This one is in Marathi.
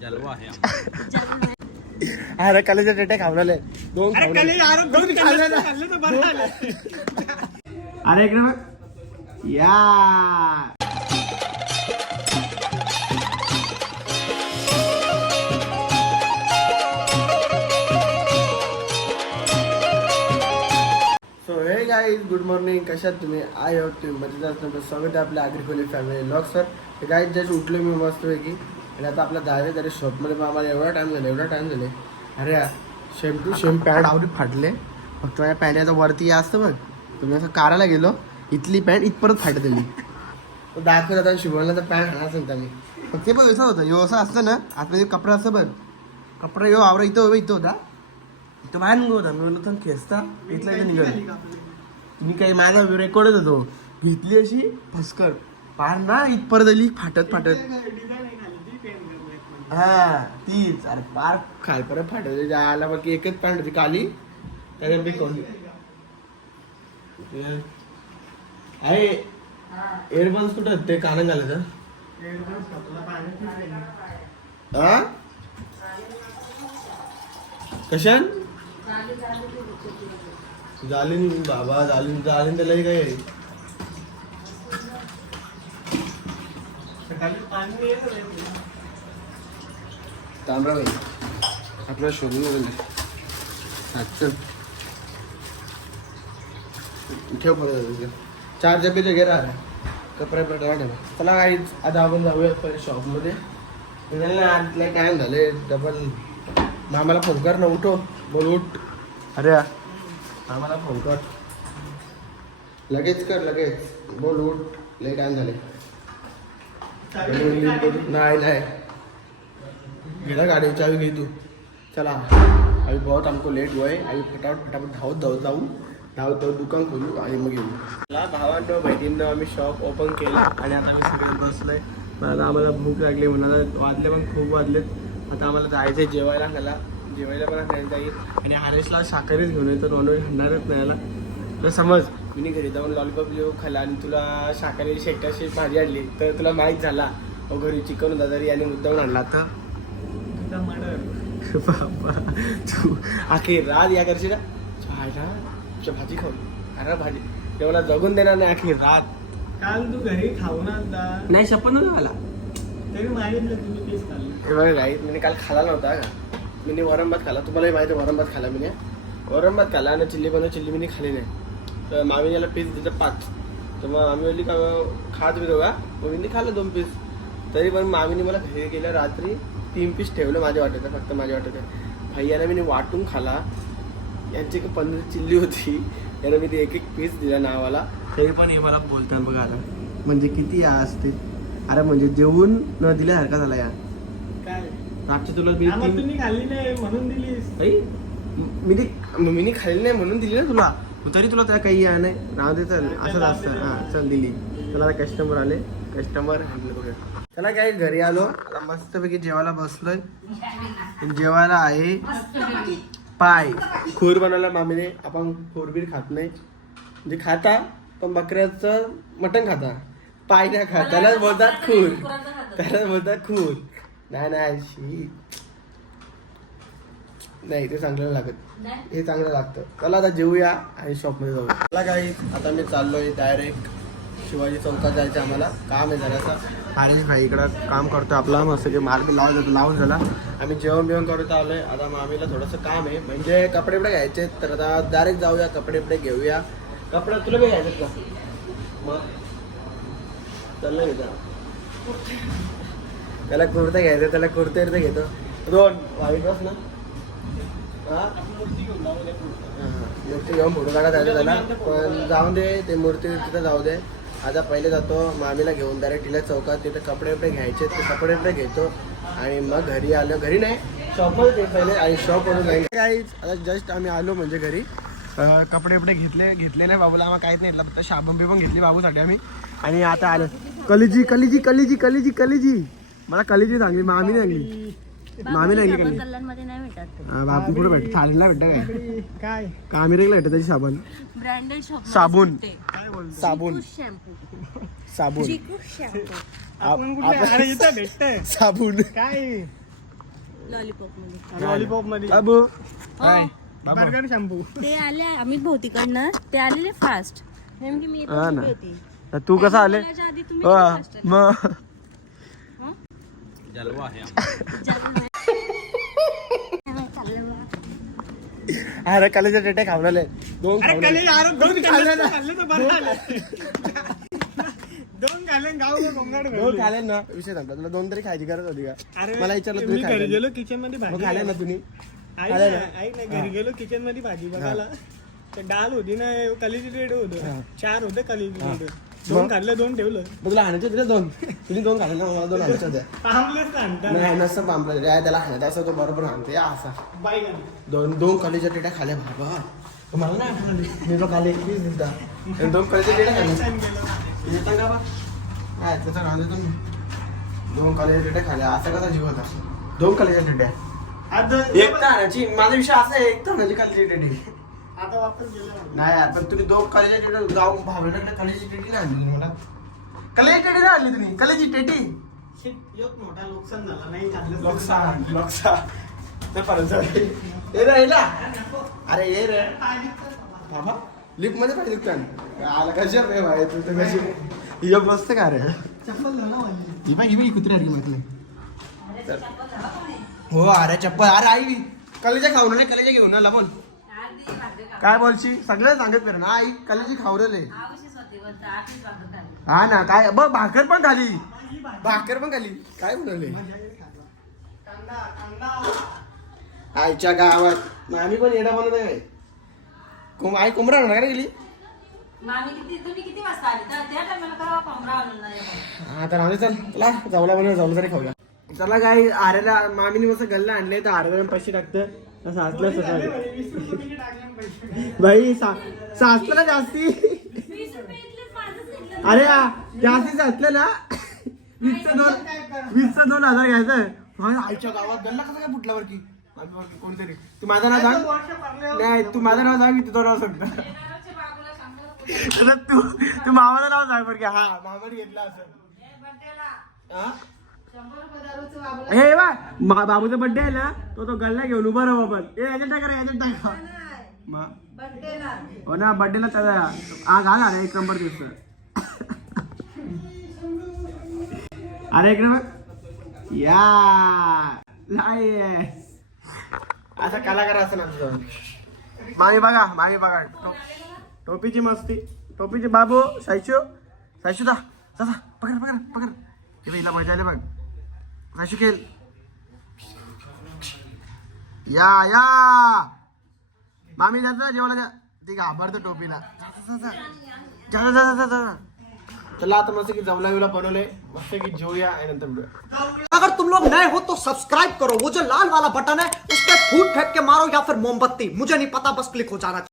जलवा आहे आमचा. अरे कलेच्या टेटे खावलेले. दोन. अरे इकडे बघ या. सो हे गाईज गुड मॉर्निंग कशात तुम्ही? आय होप तुम्ही मजेत स्वागत आहे आपल्या Agricoli family vlog sir guys just उठलो मी मस्तपैकी. आणि आता आपला दादा तरी शॉपमध्ये मग आम्हाला एवढा टाईम झाला एवढा टाईम झाले. अरे शेम टू शेम पॅन्ट आवडी फाटले. फक्त माझ्या पॅन्ट वरती असतं बघ. तुम्ही असं काराला गेलो इथली पॅन्ट इथपर्यंत फाटत आली तो दाखवत आता शिवणला तर पॅन्ट आणा सांगता मी फक्त ते पण असं होतं. यो असं असतं ना आतमध्ये कपडा असं बघ. कपडा यो आवरा इथं इथं होता. इथं बाहेर निघत होता. मी म्हणलं तर खेचता. इथला इथं निघत मी काही माझा रेकॉर्डच होतो. घेतली अशी फसकर. पार ना इथपर्यंत आली फाटत फाटत. हा तीच. अरे पार खाल परत फाटत जायला बघ एकच पॅन्ट होती काली त्याच्यात मी कोण? आहे एअरबन्स कुठं आहेत? ते कानं घालायचं हा? कशान? जालीन बाबा जालीन जालीन त्याला काय आहे? तांबराबाई आपल्याला शोधून हा, चल. ठेव परत चार डबे घे राहा कपडे पडला ठेवा चला काही आता आपण जाऊया पहिले शॉपमध्ये आतल्या काय झाले डबल मामाला फोन कर ना उठो. बोल उठ. अरे. मामाला फोन कर. लगेच कर लगेच. बोल उठ. लय टाइम झाले नाही नाही. गेला गाडी चावी घे तू। चला। अभी बहुत हमको लेट हुआ है। अभी फटाफट फटाफट धावत धावत जाऊ धावत धावत दुकान खोलू आणि मग येऊ चला भावांनो बहिणींना आम्ही शॉप ओपन केला आणि आता आम्ही बसलो बसलोय. मला आम्हाला भूक लागली म्हणून वाजले पण खूप वाजलेत. आता आम्हाला जायचं जेवायला खाला जेवायला पण खायला जाईल आणि हरेशला साखरेच घेऊन येतो नॉनव्हेज खाणारच नाही याला तर समज मी घरी जाऊन लॉलीपॉप घेऊ खाला आणि तुला शाकाहारी शेकटाची भाजी आणली तर तुला माहीत झाला. घरी चिकन दादारी आणि मुद्दाम आणला तर बाबा तू आखी रात या करशील ना? तुझ्या भाजी खाऊ अरे भाजी तेवढा जगून देणार नाही आखी रात काल तू घरी खाऊन आता नाही शपथ नव्हतं मला. तरी मागितलं तुम्ही तेच खाल्लं. हे गाईत मी काल खाला नव्हता का? मी वरण भात खाला तुम्हालाही माहिती आहे वरण भात खाला मी वरण भात खाला आणि चिल्ली बनव चिल्ली मी खाली नाही. तर मामी याला पीस दिलं पाच. तर मग मामी बोलली का खा तुम्ही दोघा मग मी खाल्लं दोन पीस तरी पण मामीने मला घरी गेल्या रात्री तीन पीस ठेवलं माझ्या वाटत फक्त माझ्या वाटत भैयाला मी वाटून खाला. यांची एक पनीर चिल्ली होती. यानं मी ते एक एक पीस दिला नावाला. तरी पण हे मला बोलतात बघा आता. म्हणजे किती या असते? अरे म्हणजे जेवून न दिल्यासारखा झाला या. काय? रातची तुला मी तीन- खाल्ली नाही म्हणून दिलीस. आई, मी ती मी खाल्ली नाही म्हणून दिली ना तुला. मग तरी तुला त्या काही या नाही. राहू दे चल. असंच असतं. हां चल दिली. चला कस्टमर आले. कस्टमर चला काय घरी आलो. आता मस्तपैकी जेवायला बसलोय. जेवायला आहे पाय. खूर बनवला मामीने. आपण खोरबीर खात नाही. म्हणजे खाता पण बकऱ्याचं मटण खाता. पाय नाही खात. त्यालाच बोलतात खूर. त्यालाच बोलतात खूर. नाही नाही शी. नाही ते चांगलं नाही लागत. हे चांगलं लागतं. चला आता जेऊया आणि शॉपमध्ये जाऊया. चला काही आता मी चाललोय डायरेक्ट शिवाजी चौकात जायचं आम्हाला. काम आहे जरासा. हरीश भाई इकडं काम करतो आपला मस्त की मार्ग लावून जातो लावून झाला. आम्ही जेवण बिवण करत आलोय. आता मामीला थोडंसं काम आहे. म्हणजे कपडे बिपडे घ्यायचे तर आता डायरेक्ट जाऊया कपडे बिपडे घेऊया. कपडे तुला बी घ्यायचे का? मग चाललं घेता त्याला कुर्ता घ्यायचा त्याला कुर्ता घेतो. दोन. वाईट बस ना. हा मूर्ती घेऊन फोटो काढा जायचं त्याला पण जाऊन दे ते मूर्ती तिथं जाऊ दे. आता पहिले जातो मामीला घेऊन डायरेक्ट तिला चौकात. तिथे कपडे वपडे घ्यायचे ते कपडे वपडे घेतो. आणि मग घरी आलो. घरी नाही शॉपवर ते पहिले आणि शॉपवरून नाही काही आता जस्ट आम्ही आलो म्हणजे घरी. कपडे वपडे घेतले घेतले नाही बाबूला आम्हाला काहीच नाही घेतलं फक्त शाबंबी पण घेतली बाबूसाठी आम्ही. आणि आता आलो. कलिजी कलिजी कलिजी कलिजी कलिजी. मला कलिजी सांगली मामी सांगली. मामी नाही साबण कलिजी कल्याणमध्ये नाही भेटत. हा, बापू कुठे भेटत? काय? काय? कामिरीला भेटत त्याची साबण. ब्रँडेड शॉप साबून. काय बोलतो साबून. शॅम्पू. साबून. चिकू शॅम्पू. आपण आप- कुठे? आप- अरे इथं भेटतंय. साबून. काय? लॉलीपॉपमध्ये लॉलीपॉपमध्ये बाबू. हो. Burger shampoo. ते आले अमित भौतिकडनं ते आलेले फास्ट नेमकी मी येत हा ना. होती. तू कसं आले? बोलायच्या आधी तुम्ही हो, fast आले. मग. हं? जलवा आहे अरे कलेच्या टेट्या खावले दोन अरे खावले. कले यार दोन खाल्ले ना. खाल्ले तर बरं आलं दोन खाल्ले गाव गोंगाड दोन खाले ना विषय सांगता तुला दोन तरी खायची गरज होती का? अरे मला विचारलं मी तुम्ही घरी खाल्ले गेलो किचनमध्ये मग भाजी. खाले ना तुम्ही? खाल्ले ना? ऐक ना घरी गेलो किचनमध्ये भाजी बघायला. तर डाळ होती ना कलीची रेड हा. होतं चार होते कलीची हा. रेड. दोन? खाल्लं दोन ठेवलं. मग तुला हाणायचे दोन? तुम्ही दोन खाले ना मला दोन हाणायचे नाही नसतं पांपलं रे त्याला असं तो बरोबर हाणते या असा. बाई दोन दोन कलेच्या टेट्या खाल्या बाबा. मला नाही आठवलं. मी बघ खाले एकवीस दिसता आणि दोन कलेच्या टेट्या खाल्या. येता का बा? काय त्याचा दोन टेट्या खाल्या. असा कसा जीव होता? दोन कलेच्या टेट्या. एक तर माझा विषय असा आहे एक तर कलेची टेटी आता वापस गेलो नाही यार पण तुम्ही दोन टेटी गाव भावलं कलेची टेटी नाही आणली मला कलेची टेटी नाही आणली तुम्ही कलेची टेटी. शिट, एक मोठा नुकसान झाला नाही परत रे येला अरे ये रे. बाबा. लिफ्टमध्ये पाहिजे आला कशा रे भाई तू तर कशी ही का रे चप्पल झाला माझी ही बाई ही बाई कुत्री आली माहिती हो अरे चप्पल. अरे आई कलेच्या खाऊन नाही कलेच्या घेऊन आला बोल. काय बोलशी सगळं सांगत फिर ना आई कलेची खावरेले हा ना काय? बघ भाकर पण खाली भाकर पण खाली काय कांदा आईच्या गावात. आम्ही पण येडा बनवतो काय कोम आई कोंबडा आणणार गेली? मामी हा तर दे चल चला जाऊला बनव जाऊला तरी खाऊया. चला काय आरेला मामीने मस्त गल्ला आणले तर आरेला पैसे टाकतं असं हसलं झाले सकाळी भाई साचलं ना जास्ती. अरे जास्ती साचलं ना. वीसचं दोन वीसचं दोन हजार घ्यायचं माझ्या आईच्या गावात गल्ला कसा काय फुटला वरती? कोणतरी. तू माझं नाव सांग. नाही तू माझं नाव सांग मी तुझं नाव सांगतो. तू तू मामाचं नाव सांग बरं की. हा मामाने घेतला असं. हा? बा मा- बाबूचा बर्थडे आहे ना तो तो गल्ला घेऊन उभा राहू आपण. ए याच्यात टाका रे, याच्यात टाका मग? हो ना बर्थडेला त्याचा हा घाल अरे एक नंबर दिसत अरे इकडे बघ या. नाही असा कलाकार असं तुझं मामी बघा मामी बघा. टो- टोपीची मस्ती. टोपीची बाबू सायशू सायशू दा जा जा, पकड पकड पकड. हे बघ, हिला मजा आली बघ. खेळ या या मामी जात ना जेवायला जा ती घाबरतं टोपीला जा, जा, जा, जा. चला आता मस्त की जवला विवला बनवले मस्त की जेवूया आणि नंतर. अगर तुम लोग नए हो तो सब्सक्राइब करो वो जो लाल वाला बटन है उस पर फूट फेंक के मारो या फिर मोमबत्ती। मुझे नहीं पता बस क्लिक हो जाना चाहिए।